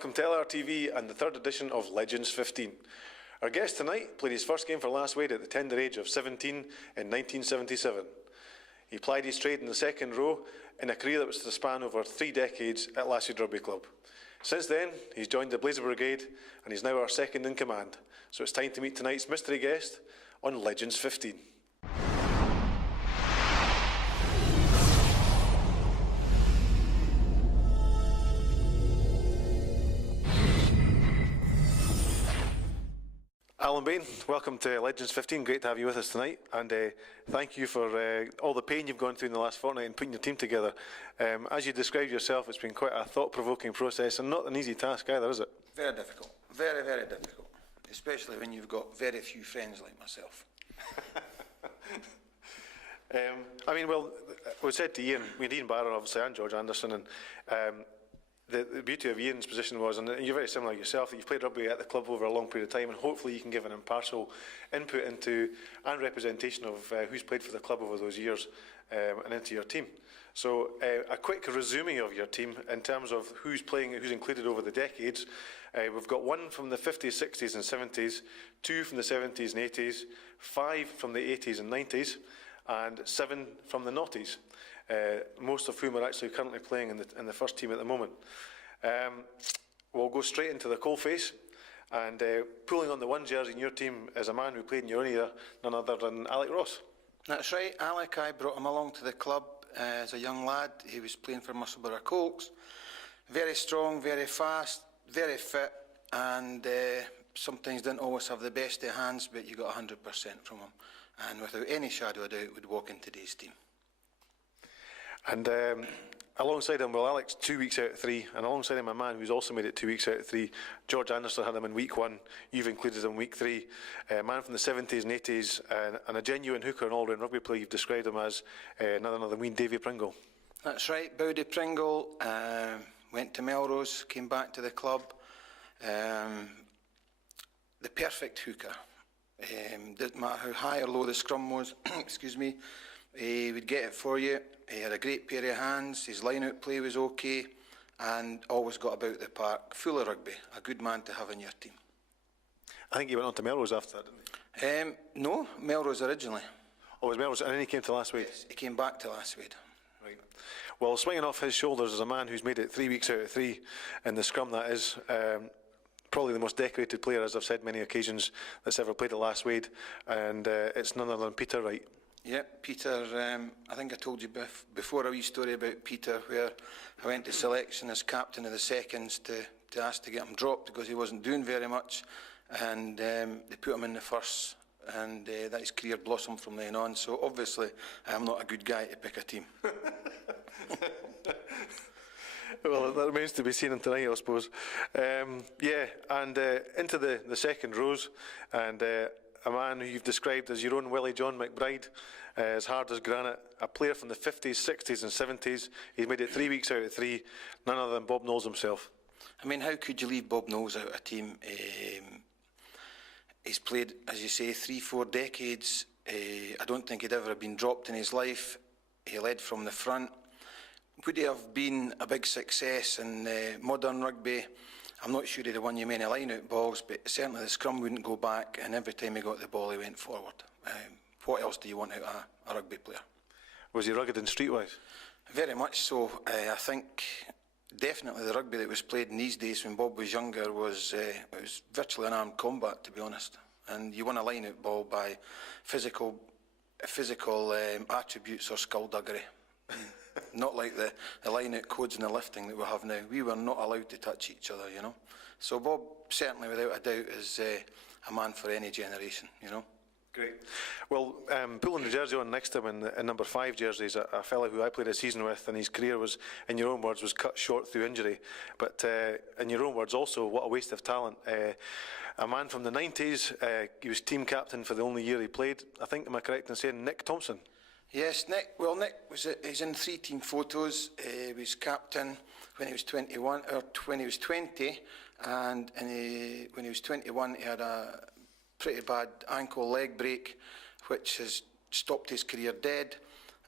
welcome to LRTV and the third edition of Legends 15. Our guest tonight played his first game for Lasswade at the tender age of 17 in 1977. He plied his trade in the second row in a career that was to span over 3 decades at Lasswade Rugby Club. Since then, he's joined the Blazer Brigade and he's now our second in command. So it's time to meet tonight's mystery guest on Legends 15. Alan Bain, welcome to Legends 15. Great to have you with us tonight, and thank you for all the pain you've gone through in the last fortnight in putting your team together. As you described yourself, it's been quite a thought-provoking process and not an easy task either, is it? Very difficult. Very, very difficult. Especially when you've got very few friends like myself. We said to Ian, we had Ian Barron obviously and George Anderson, and the beauty of Ian's position was, and you're very similar yourself, that you've played rugby at the club over a long period of time, and hopefully you can give an impartial input into and representation of who's played for the club over those years and into your team. So a quick resuming of your team in terms of who's playing, who's included over the decades. We've got 1 from the 50s, 60s and 70s, 2 from the 70s and 80s, 5 from the 80s and 90s, and 7 from the noughties. Most of whom are actually currently playing in the first team at the moment. We'll go straight into the coalface, and pulling on the 1 jersey in your team is a man who played in your own era, none other than Alec Ross. That's right, Alec. I brought him along to the club as a young lad. He was playing for Musselburgh Colts. Very strong, very fast, very fit, and sometimes didn't always have the best of hands, but you got 100% from him. And without any shadow of doubt, would walk in today's team. And alongside him, well, Alex 2 weeks out of 3, and alongside him a man who's also made it 2 weeks out of 3. George Anderson had him in week 1. You've included him in week 3. A man from the 70s and 80s, and a genuine hooker and all-round rugby player. You've described him as another wee Davy Pringle. That's right, Bowdy Pringle. Went to Melrose, came back to the club. The perfect hooker. Didn't matter how high or low the scrum was. Excuse me. He would get it for you. He had a great pair of hands. His line-out play was okay, and always got about the park. Full of rugby. A good man to have in your team. I think he went on to Melrose after that, didn't he? No, Melrose originally. Oh, it was Melrose, and then he came to Lasswade? Yes, he came back to Lasswade. Right. Well, swinging off his shoulders is a man who's made it 3 weeks out of 3 in the scrum, that is. Probably the most decorated player, as I've said many occasions, that's ever played at Lasswade, and it's none other than Peter Wright. Yep, Peter, I think I told you before a wee story about Peter, where I went to selection as captain of the seconds to ask to get him dropped because he wasn't doing very much, and they put him in the first, and that his career blossomed from then on. So obviously I'm not a good guy to pick a team. Well, that remains to be seen tonight, I suppose. Into the second rows, and a man who you've described as your own Willie John McBride, as hard as granite, a player from the 50s, 60s and 70s. He's made it 3 weeks out of 3, none other than Bob Knowles himself. I mean, how could you leave Bob Knowles out of a team? He's played, as you say, 3-4 decades. I don't think he'd ever have been dropped in his life. He led from the front. Would he have been a big success in modern rugby? I'm not sure he'd have won you many line-out balls, but certainly the scrum wouldn't go back, and every time he got the ball, he went forward. What else do you want out of a rugby player? Was he rugged and streetwise? Very much so. I think definitely the rugby that was played in these days when Bob was younger was it was virtually an armed combat, to be honest. And you won a line-out ball by physical attributes or skullduggery. Not like the line-out codes and the lifting that we have now. We were not allowed to touch each other, you know. So Bob, certainly without a doubt, is a man for any generation, you know. Great. Well, pulling the jersey on next to him in number 5 jersey is a fellow who I played a season with, and his career was, in your own words, was cut short through injury. But in your own words also, what a waste of talent. A man from the 90s, he was team captain for the only year he played. I think, am I correct in saying Nick Thompson? Yes, Nick. Well, Nick he's in 3 team photos. He was captain when he was 21, or when he was 20, and when he was 21, he had a pretty bad ankle leg break, which has stopped his career dead.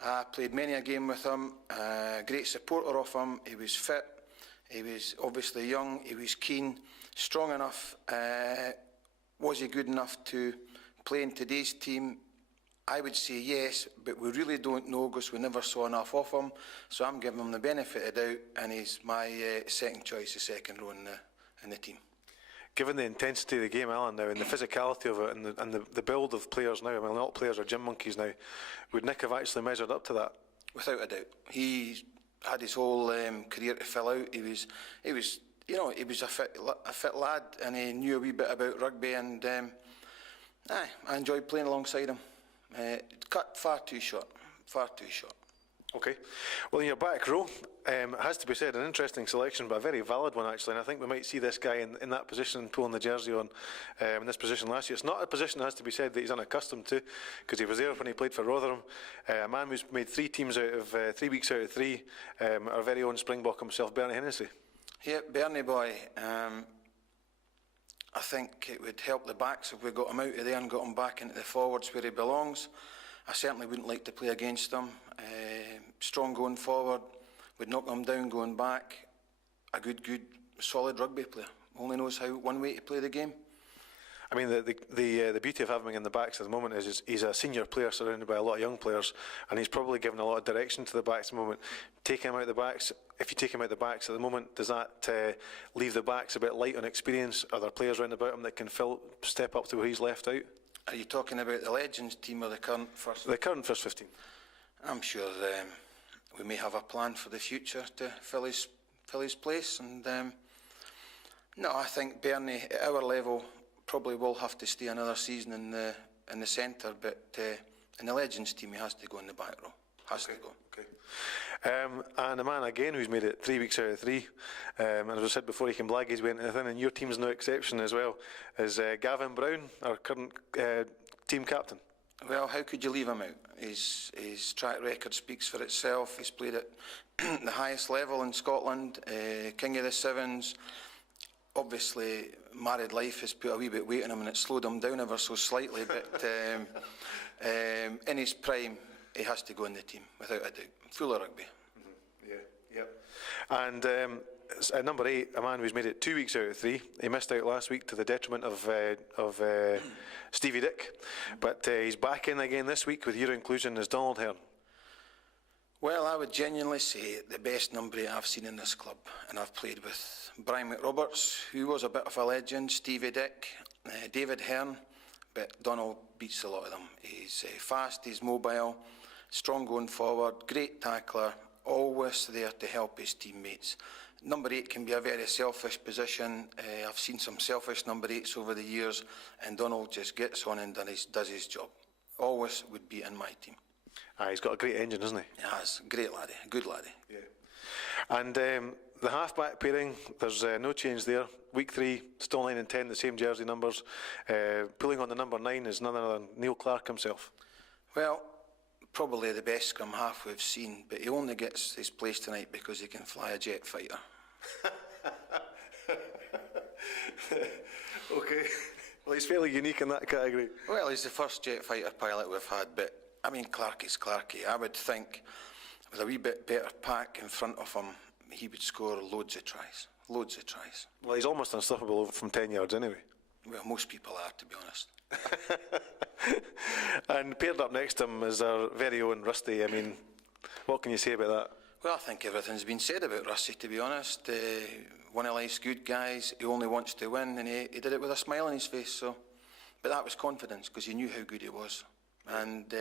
I played many a game with him. Great supporter of him. He was fit. He was obviously young, he was keen, strong enough. Was he good enough to play in today's team? I would say yes, but we really don't know because we never saw enough of him. So I'm giving him the benefit of doubt, and he's my second choice, the second row in the team. Given the intensity of the game, Alan, now, and the physicality of it, and the build of players now, I mean, a lot of players are gym monkeys now, would Nick have actually measured up to that? Without a doubt. He had his whole career to fill out. He was, you know, he was a fit lad, and he knew a wee bit about rugby, and I enjoyed playing alongside him. Cut far too short, far too short. Okay. Well, in your back row, it has to be said, an interesting selection, but a very valid one, actually. And I think we might see this guy in that position, pulling the jersey on in this position last year. It's not a position, it has to be said, that he's unaccustomed to, because he was there when he played for Rotherham. A man who's made 3 teams out of 3 weeks out of 3, our very own Springbok himself, Bernie Hennessy. Yeah, Bernie boy. I think it would help the backs if we got him out of there and got him back into the forwards where he belongs. I certainly wouldn't like to play against him. Strong going forward, would knock him down going back. A good, solid rugby player. Only knows how one way to play the game. I mean, the beauty of having him in the backs at the moment is he's a senior player surrounded by a lot of young players, and he's probably given a lot of direction to the backs at the moment. Take him out the backs. If you take him out the backs at the moment, does that leave the backs a bit light on experience? Are there players round about him that can step up to where he's left out? Are you talking about the Legends team or the current first? The current first 15. I'm sure we may have a plan for the future to fill his place. And no, I think Bernie at our level probably will have to stay another season in the centre, but in the Legends team he has to go in the back row. Has to go. Okay. And a man again who's made it 3 weeks out of 3, and as I said before, he can blag his way into anything, and your team's no exception as well, is Gavin Brown, our current team captain. Well, how could you leave him out? His track record speaks for itself. He's played at the highest level in Scotland, King of the Sevens. Obviously, married life has put a wee bit weight on him, and it slowed him down ever so slightly, but in his prime, he has to go in the team, without a doubt. Full of rugby. Mm-hmm. Yeah, yep. And at number 8, a man who's made it 2 weeks out of 3. He missed out last week to the detriment of Stevie Dick, but he's back in again this week with your inclusion as Donald Hearn. Well, I would genuinely say the best number 8 I've seen in this club, and I've played with Brian McRoberts, who was a bit of a legend, Stevie Dick, David Hearn, but Donald beats a lot of them. He's fast, he's mobile, strong going forward, great tackler, always there to help his teammates. Number 8 can be a very selfish position. I've seen some selfish number 8s over the years, and Donald just gets on and does his job. Always would be in my team. He's got a great engine, hasn't he? He has. Great laddie. Good laddie. Yeah. And the half-back pairing, there's no change there. Week 3, still 9 and 10, the same jersey numbers. Pulling on the number 9 is none other than Neil Clark himself. Well, probably the best scrum half we've seen, but he only gets his place tonight because he can fly a jet fighter. Okay. Well, he's fairly unique in that category. Well, he's the first jet fighter pilot we've had, but I mean, Clark is Clarky. I would think with a wee bit better pack in front of him, he would score loads of tries. Loads of tries. Well, he's almost unstoppable from 10 yards anyway. Well, most people are, to be honest. And paired up next to him is our very own Rusty. I mean, what can you say about that? Well, I think everything's been said about Rusty, to be honest. One of life's good guys. He only wants to win, and he did it with a smile on his face. So, but that was confidence, because he knew how good he was. And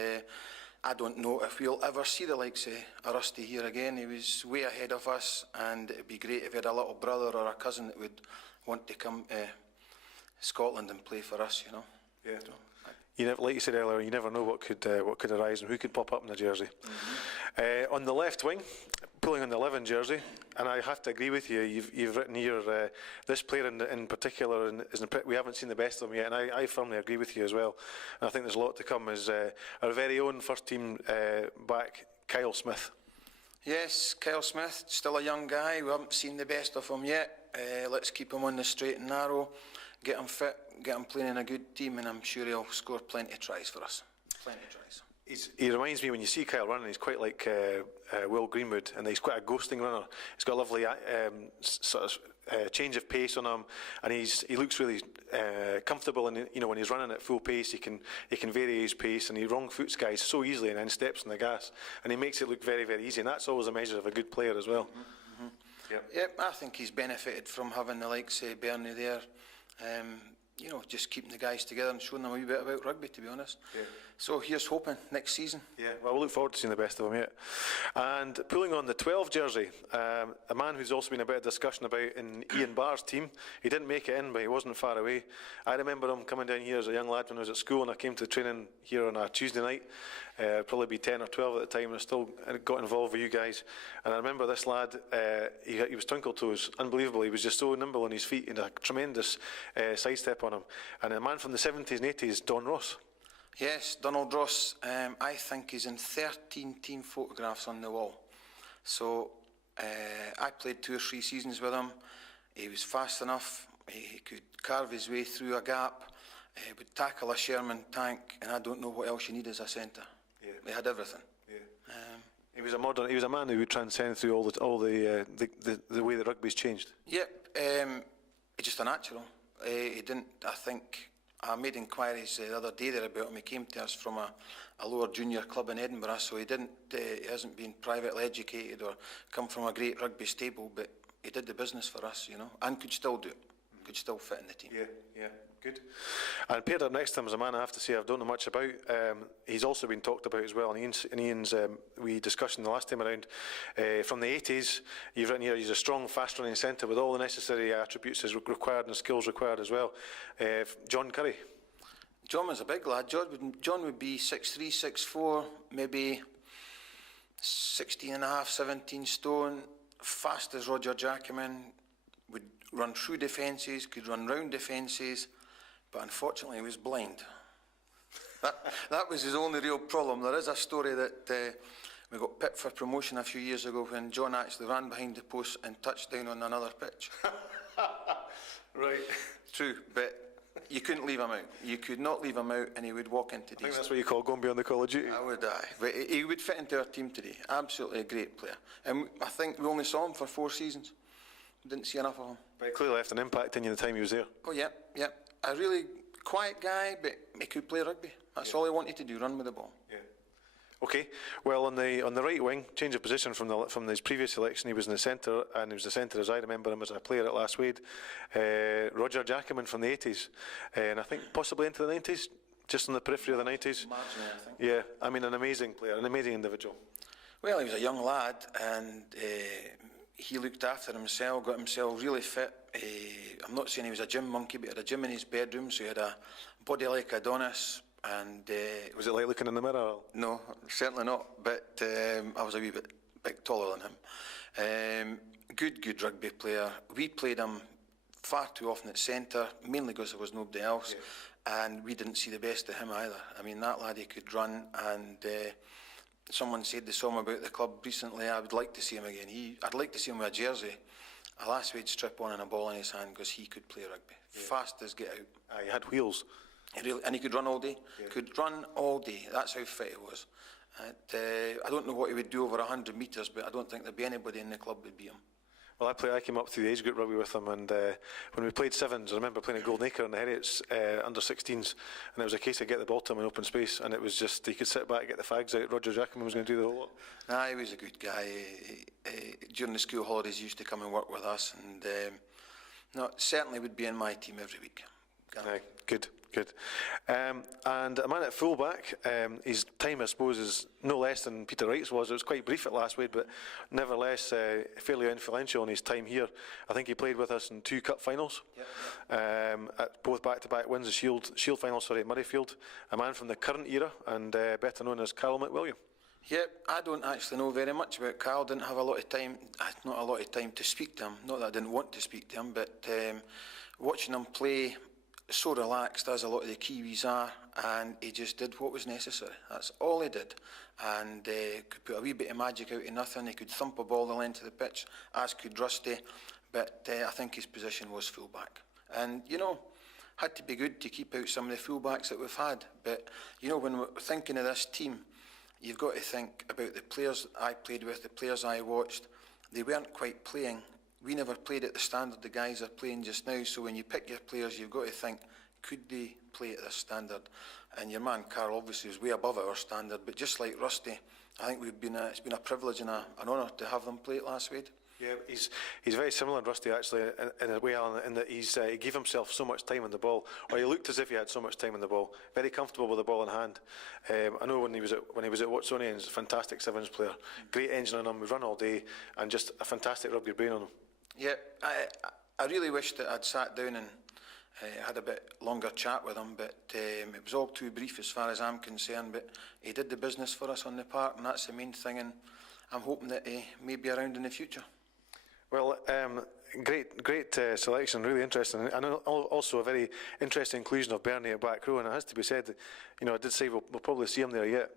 I don't know if we'll ever see the likes of Rusty here again. He was way ahead of us, and it'd be great if he had a little brother or a cousin that would want to come to Scotland and play for us, you know. Yeah. So, you never, like you said earlier, you never know what could arise and who could pop up in the jersey. Mm-hmm. On the left wing, pulling on the 11 jersey, and I have to agree with you. You've written here this player in particular, we haven't seen the best of him yet, and I firmly agree with you as well. And I think there's a lot to come. Is our very own first team back, Kyle Smith. Yes, Kyle Smith, still a young guy. We haven't seen the best of him yet. Let's keep him on the straight and narrow. Get him fit, get him playing in a good team, and I'm sure he'll score plenty of tries for us. Plenty of tries. He reminds me, when you see Kyle running, he's quite like Will Greenwood, and he's quite a ghosting runner. He's got a lovely sort of change of pace on him, and he looks really comfortable. And when he's running at full pace, he can vary his pace, and he wrong foots guys so easily, and then steps on the gas, and he makes it look very, very easy. And that's always a measure of a good player as well. Yep, I think he's benefited from having the likes of Bernie there. Just keeping the guys together and showing them a wee bit about rugby, to be honest. Yeah. So here's hoping next season. Yeah, well, we'll look forward to seeing the best of him yet. And pulling on the 12 jersey, a man who's also been a bit of discussion about in Ian Barr's team. He didn't make it in, but he wasn't far away. I remember him coming down here as a young lad when I was at school, and I came to training here on a Tuesday night. Probably be 10 or 12 at the time, and I still got involved with you guys. And I remember this lad, he was twinkle toes, unbelievable. He was just so nimble on his feet, and a tremendous sidestep on him. And a man from the 70s and 80s, Don Ross. Yes, Donald Ross. I think he's in 13 team photographs on the wall. So I played 2 or 3 seasons with him. He was fast enough. He could carve his way through a gap. He would tackle a Sherman tank, and I don't know what else you need as a centre. Yeah. He had everything. Yeah. He was a man who would transcend through all the way that rugby's changed. Yep. He's just a natural. He didn't. I think I made inquiries the other day there about him. He came to us from a lower junior club in Edinburgh, so he didn't. He hasn't been privately educated or come from a great rugby stable, but he did the business for us, and could still do it. Could still fit in the team. Yeah. Good. And paired up next to him is a man I have to say I don't know much about. He's also been talked about as well in Ian's we discussion the last time around. From the 80s, you've written here he's a strong, fast-running centre with all the necessary attributes as required and skills required as well. John Curry. John was a big lad. John would be 6'3", 6'4", maybe 16 and a half, 17 stone, fast as Roger Jackman, would run through defences, could run round defences, but unfortunately he was blind. That was his only real problem. There is a story that we got picked for promotion a few years ago when John actually ran behind the post and touched down on another pitch. Right. True, but you couldn't leave him out. You could not leave him out, and he would walk into I think that's what you call going beyond the call of duty. I would, but he would fit into our team today. Absolutely a great player. And I think we only saw him for 4 seasons. Didn't see enough of him. But he clearly left an impact in you the time he was there. Oh, yeah. A really quiet guy, but he could play rugby. That's all he wanted to do, run with the ball. Yeah. Okay. Well, on the right wing, change of position from his previous selection, he was in the centre, and he was the centre as I remember him as a player at Lasswade. Roger Jackman from the 80s, and I think possibly into the 90s, just on the periphery of the 90s. Marginally, I think. Yeah, I mean, an amazing player, an amazing individual. Well, he was a young lad, and he looked after himself, got himself really fit. I'm not saying he was a gym monkey, but he had a gym in his bedroom, so he had a body like Adonis. And was it like looking in the mirror? No, certainly not. But I was a wee bit taller than him. Good rugby player. We played him far too often at centre, mainly because there was nobody else, and we didn't see the best of him either. I mean, that lad, he could run, and someone said they saw him about the club recently. I would like to see him again. I'd like to see him with a jersey, a Lasswade strip on and a ball in his hand, because he could play rugby. Fast as get out. He had wheels. And he could run all day. Could run all day. That's how fit he was. I don't know what he would do over 100 metres, but I don't think there'd be anybody in the club would beat him. Well, I came up through the age group rugby with him, and when we played sevens, I remember playing at Golden Acre in the Heriots under 16s, and it was a case of get the ball to him in open space, and it was just, he could sit back, get the fags out. Roger Jackman was going to do the whole lot. He was a good guy. During the school holidays, he used to come and work with us, and certainly would be in my team every week. Good. And a man at fullback, his time, I suppose, is no less than Peter Wright's was. It was quite brief at Lasswade, but nevertheless fairly influential in his time here. I think he played with us in 2 cup finals, at both back-to-back wins, the Shield finals, at Murrayfield. A man from the current era, and better known as Carl McWilliam. Yep, I don't actually know very much about Carl. Didn't have a lot of time, not a lot of time to speak to him. Not that I didn't want to speak to him, but watching him play, so relaxed as a lot of the Kiwis are, and he just did what was necessary. That's all he did, and could put a wee bit of magic out of nothing. He could thump a ball the length of the pitch, as could Rusty, but I think his position was fullback. And had to be good to keep out some of the fullbacks that we've had. But when we're thinking of this team, you've got to think about the players I played with, the players I watched. They weren't quite playing. We never played at the standard the guys are playing just now, so when you pick your players, you've got to think, could they play at this standard? And your man Carl obviously was way above our standard, but just like Rusty, I think it's been a privilege and an honour to have them play at Lasswade. Yeah, he's very similar to Rusty actually in a way, Alan, in that he gave himself so much time on the ball, or he looked as if he had so much time on the ball. Very comfortable with the ball in hand. I know when he was at Watsonians, he's a fantastic sevens player, great engine on him. We run all day, and just a fantastic rugby brain on him. Yeah, I really wish that I'd sat down and had a bit longer chat with him, but it was all too brief as far as I'm concerned. But he did the business for us on the park, and that's the main thing. And I'm hoping that he may be around in the future. Well, great selection, really interesting, and also a very interesting inclusion of Bernie at back row. And it has to be said that, I did say we'll probably see him there yet.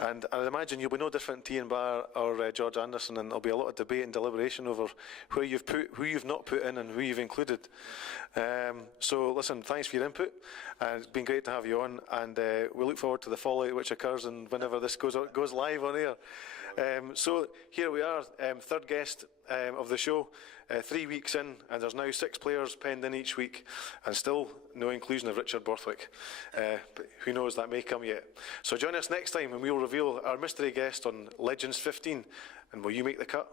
And I'd imagine you'll be no different to Ian Barr or George Anderson, and there'll be a lot of debate and deliberation over who you've not put in and who you've included. So listen, thanks for your input. It's been great to have you on, and we look forward to the fallout which occurs and whenever this goes live on air. So here we are, third guest of the show, 3 weeks in, and there's now 6 players penned in each week, and still no inclusion of Richard Borthwick. But who knows, that may come yet. So join us next time when we'll reveal our mystery guest on Legends 15, and will you make the cut?